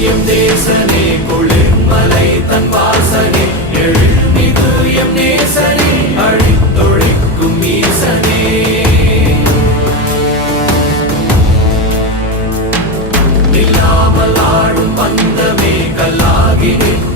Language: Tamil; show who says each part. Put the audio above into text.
Speaker 1: எம் தேசனே குளிர்மலை தன் வாசனே. எழுநிது எம் நேசனே அழித்தொழிக்கும் ஈசனே. நில்லாமல் ஆடும் பந்தமே கல்லாகி நிற்கும்